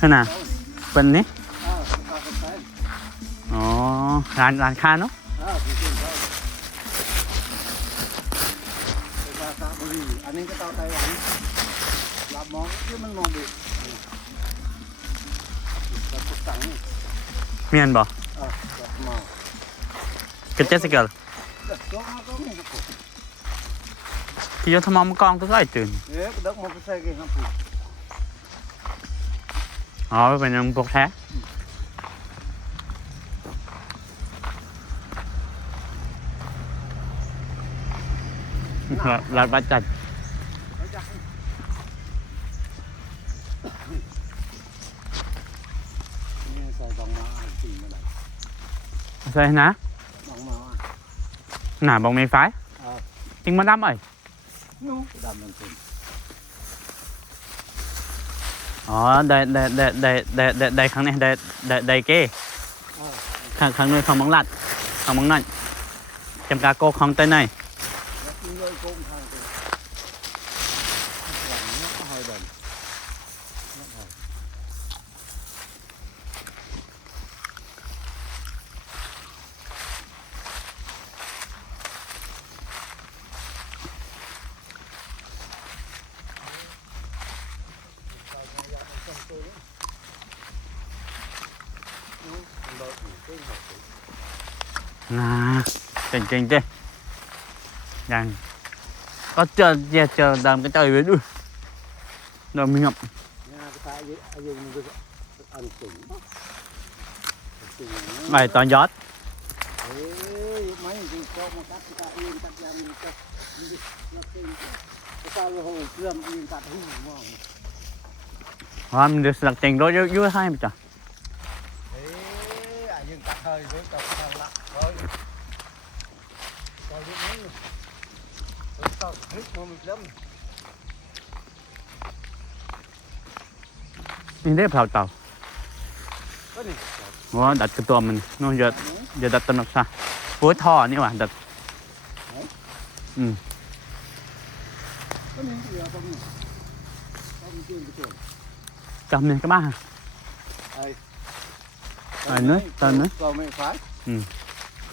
ขนาดเป็นนี้อ๋อร้านร้านค้าเนาะอ้าวจริงๆครับไปภาษาบุรีอันนี้ก็เตาไต้หวันรับมองที่มันมองดูรับตุ๊กตังเมียนบ่อะรับมองกระเจ็ดสเกลที่ยศทมอมกองก็ไอ้ตื่นเอ๊ะด็กมันไปใส่กันครับ ผมอ๋อเป็นยังพวกแท้ร้านร้านบัตรจัด แล้วจะนี่ใส่ด อ๋อได้ได้ได้ได้ได้ได้ได้ครั้งนี้ได้ได้ได้เก้ครั้งครั้งนู้นของมังลัดของมังนั่นจำกาโกของเต้นใน แล้วกินเลยโกงทางตัวหลังเนี้ยเอาให้เดินเนี่ยเอา นะเจ๋งเจ๋งเจ้ยังก็เจอเจอเจอดำก็เจออยู่ ด้วยดำมีงับเนี่ยก็ตายอายุอายุมันก็อันสูงสูงไปตอนยอดเฮ้ยไม่จริงก็มาตัดตาเองตัดยางมันก็นักเองก็ตาเราเพื่อมเองตัดหูมองว่ามันเดือดสักเจ๋งรถยุ่ยให้ไปจ้ะเฮ้ยอายุตัด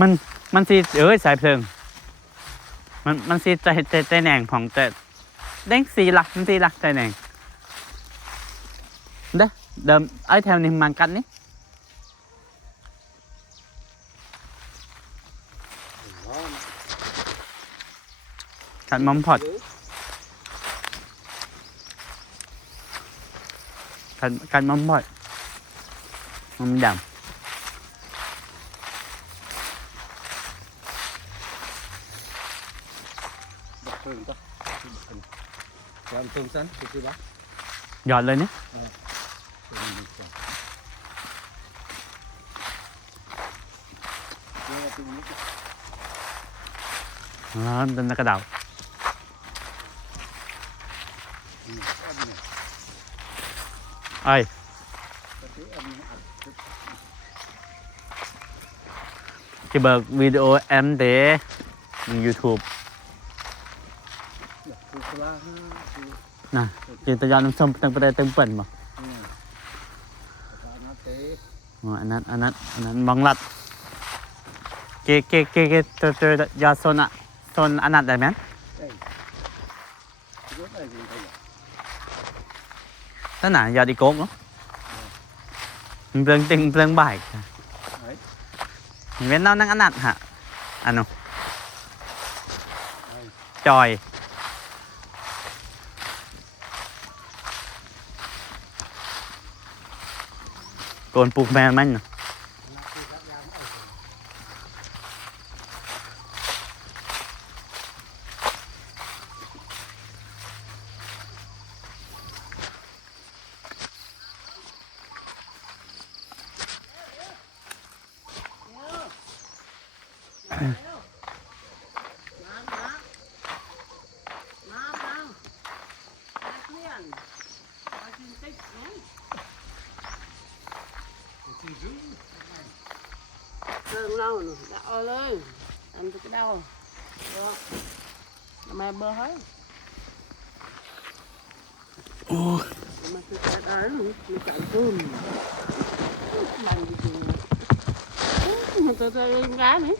มันมันสีเอ้ยสายเพลิง มันมันสีใจใจใจแหน่งของแต่เด้งสีหลักมันสีหลักใจแหน่งเด้เดิมไอ้แถวนี้มันกันนี่ Đó. กันมอมพอด Dữ. กันกันมอมพอดมันด Bật thường ta. Làm thường sẵn. Thì cứ bắt. ำหยอดเลยเนี่ย Thường mình còn. Đây là từng nước. อ๋อเป็นกระดาว Ừ, âm này. ไอ้ย Cái thứ âm này ẩm thực. จะเบิกวิดีโอแอมเดในยูทูบ Dạ, cô có la ha, cô- นะจิตยานน้ำส้มตั้งประเดตึงเปิ่นบ่อันนั้นอันนั้นอันนั้นบังลัดเกเกเกเกเจอเจอยาโซนอะโซนอันนั้นได้ไหมนั่นน่ะยาดิโกกเนาะมันเปลืองติงเปลืองบ่ายเว้นเอานั่งอันนั้นฮะอันนู้นจอย Còn phục mẹ mạnh nè Mm-hmm. Cơn lâu rồi, đau lên Làm cho cái đau Đó dạ. Mày bơ hết. Ồ Mày cứ chạy tới luôn, mày chạy cơm Mày gì kìa. Tôi tôi gái nữa